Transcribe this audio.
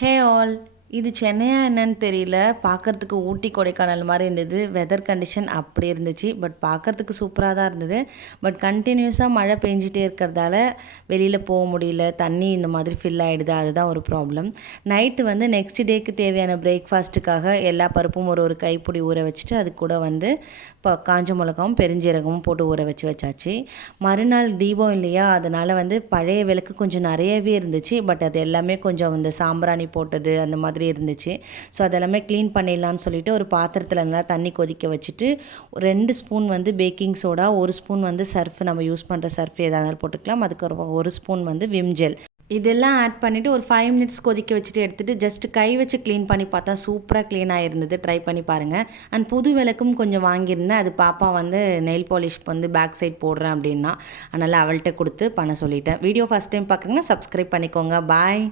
Hey all, இது சென்னையா என்னன்னு தெரியல. பார்க்கறதுக்கு ஊட்டி, கொடைக்கானல் மாரி இருந்தது. வெதர் கண்டிஷன் அப்படி இருந்துச்சு. பட் பார்க்கறதுக்கு சூப்பரா தான் இருந்தது. பட் கன்டினியூஸா மழை பெஞ்சிட்டே இருக்கிறதால வெளியில போ முடியல. தண்ணி இந்த மாதிரி ஃபில் ஆயிடுது. அதுதான் ஒரு ப்ராப்ளம். நைட்டு வந்து நெக்ஸ்ட் டேக்கு தேவையான பிரேக்ஃபாஸ்ட்டுக்காக எல்லா பருப்பும் ஒரு ஒரு கைப்பிடி ஊற வச்சுட்டு, அது கூட வந்து காஞ்ச மிளகாவும், பெருஞ்சீரகமும் போட்டு ஊற வச்சாச்சு. மறுநாள் தீபம் இல்லையா? அதனால வந்து பழைய விளக்கு கொஞ்சம் நெறையவே இருந்துச்சு. பட் அது எல்லாமே கொஞ்சம் இந்த சாம்பிராணி போட்டது அந்த மாதிரி இருந்துச்சு. ஸோ அதெல்லாமே க்ளீன் பண்ணிடலான்னு சொல்லிட்டு ஒரு பாத்திரத்தில் நல்லா தண்ணி கொதிக்க வச்சுட்டு 2 ஸ்பூன் வந்து பேக்கிங் சோடா, 1 ஸ்பூன் வந்து சர்ஃப், நம்ம யூஸ் பண்ணுற சர்ஃப் எதா இருந்தாலும் போட்டுக்கலாம். அதுக்கு ஒரு 1 ஸ்பூன் வந்து விம் ஜெல், இதெல்லாம் ஆட் பண்ணிவிட்டு ஒரு 5 மினிட்ஸ் கொதிக்க வச்சுட்டு எடுத்துகிட்டு ஜஸ்ட் கை வச்சு க்ளீன் பண்ணி பார்த்தா சூப்பராக க்ளீன் ஆகிருந்தது. ட்ரை பண்ணி பாருங்கள். அண்ட் புது விளக்கும் கொஞ்சம் வாங்கியிருந்தேன். அது பாப்பா வந்து நெயில் பாலிஷ் வந்து பேக் சைட் போடுறேன் அப்படின்னா, அதனால் அவள்கிட்ட கொடுத்து பண்ண சொல்லிட்டேன். வீடியோ ஃபஸ்ட் டைம் பார்க்குறீங்கன்னா சப்ஸ்கிரைப் பண்ணிக்கோங்க. பாய்.